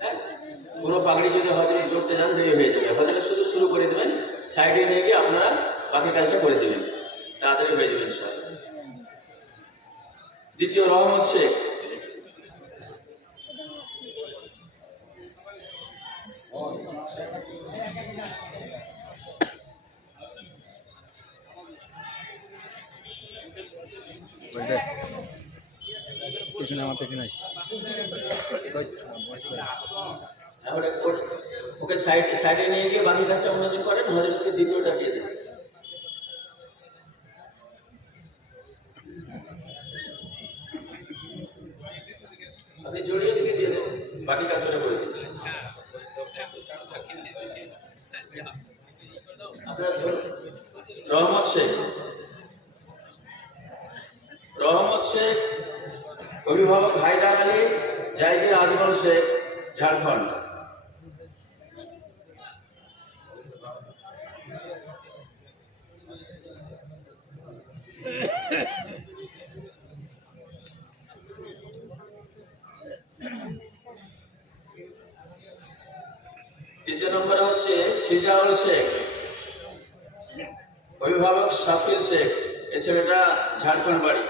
হ্যাঁ পুরো পাগড়ি যদি হজরে জড়তে যান দেরি হয়ে যাবে, হজরে শুধু শুরু করে দেবেন, সাইডে নিয়ে গিয়ে আপনারা বাকি কাজটা করে দেবেন। তাড়াতাড়ি হয়ে যাবেন সব দ্বিতীয় রহমত শেখ বলতে পিছনে আমার পিছনে তাহলে ও- ওকে সাইড, সাইডে নিয়ে গিয়ে বাকি কাজটা অন্যদিন করেন হজরতকে দ্বিতীয়টা দিয়ে দেন। আপনি জড়িয়ে দিকে দিয়ে দেন, বাকি করে রহমত শেখ। রহমত শেখ অভিভাবক হায়দার আলী জাইগির আজমল শেখ, ঝাড়খণ্ড। দ্বিতীয় নম্বরে হচ্ছে সিজাউল শেখ। অভিভাবক সাফিল শেখ এ ছেলেটা ঝাড়খণ্ড বাড়ি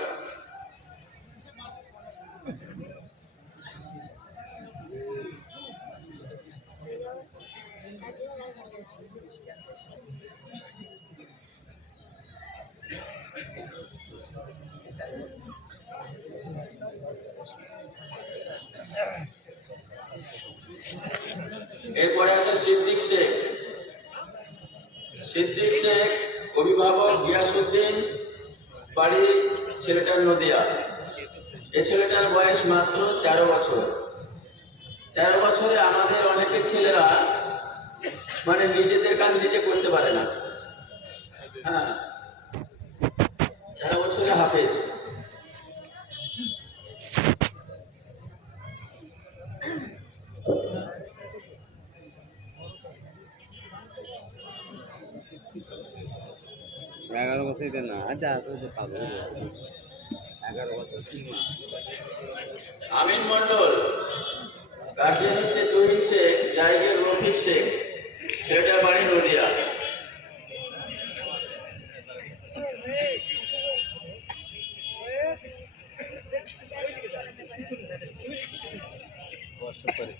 অভিভাবক গিয়াসুদ্দিন বাড়ি ছেলেটার নদিয়া। এ ছেলেটার বয়স মাত্র তেরো বছর। তেরো বছরে আমাদের অনেকের ছেলেরা মানে নিজেদের কাজ নিজে করতে পারে না। এগারো বছর দেন না আচ্ছা তো যে পাবো এগারো বছর আমিন মন্ডল গার্জেন হচ্ছে তৈরি শেখ জায়গের রফিক শেখ ছেলেটার বাড়ি নদিয়া। কষ্ট করে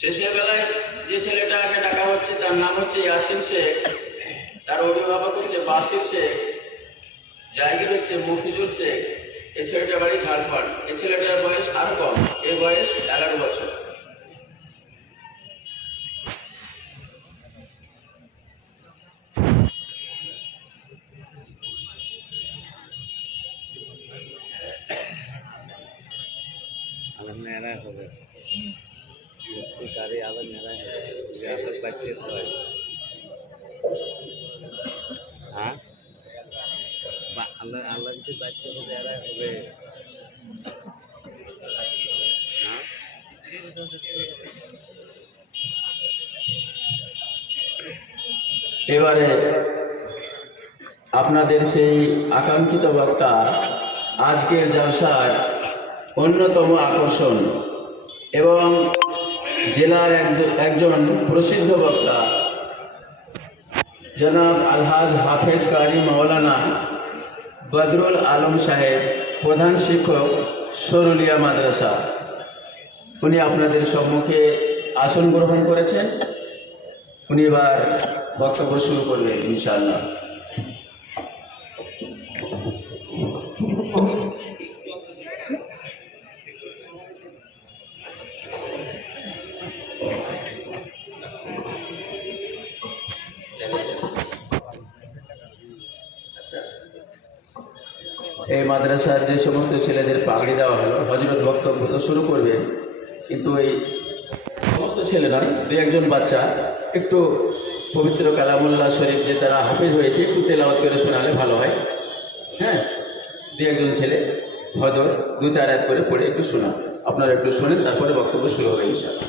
শেষের বেলায় যে ছেলেটাকে ডাকা হচ্ছে, তার নাম হচ্ছে ইয়াসিন শেখ। তার অভিভাবক হচ্ছে বাসির শেখ। জায়গির হচ্ছে মফিজুল শেখ। এ ছেলেটার বাড়ি ঝাড়খণ্ড। এই ছেলেটার বয়স আরও কম। এর বয়স এগারো বছর। মেয়েরা হবে। হয়? হ্যাঁ? এবারে আপনাদের সেই আকাঙ্ক্ষিত বক্তা আজকের জলসার অন্যতম আকর্ষণ এবং জেলার এক- একজন প্রসিদ্ধ বক্তা, জনাব আলহাজ হাফেজ কারি মাওলানা বদরুল আলম সাহেব, প্রধান শিক্ষক, সরুলিয়া মাদ্রাসা। উনি আপনাদের সম্মুখে আসন গ্রহণ করেছেন। উনি এবার বক্তব্য শুরু করবেন, ইনশাআল্লাহ। এই মাদ্রাসার যে সমস্ত ছেলেদের পাগড়ি দেওয়া হলো হজরত বক্তব্য তো শুরু করবে, কিন্তু এই সমস্ত ছেলে নয়, দু একজন বাচ্চা, একটু পবিত্র কালামুল্লাহ শরীফ যে তারা হাফেজ হয়েছে, একটু তেলাওয়াত করে শোনালে ভালো হয়। হ্যাঁ? দু একজন ছেলে হয়তো দু চার এক করে পড়ে একটু শোনা আপনারা একটু শোনেন, তারপরে বক্তব্য শুরু হবে ইনশাআল্লাহ।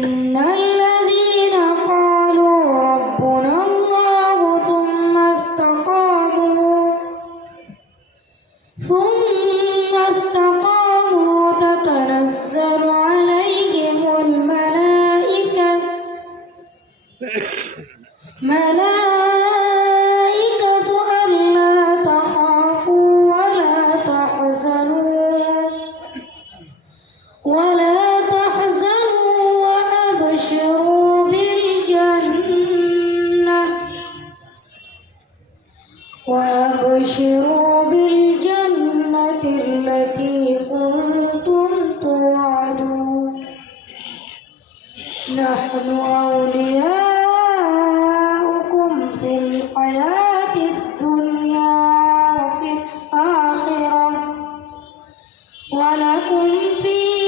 تخافوا ولا تحزنوا. ولا تحزنوا وأبشروا بالجنة. وأبشروا بالجنة التي كنتم توعدون. نحن أولياؤكم ولكم فيه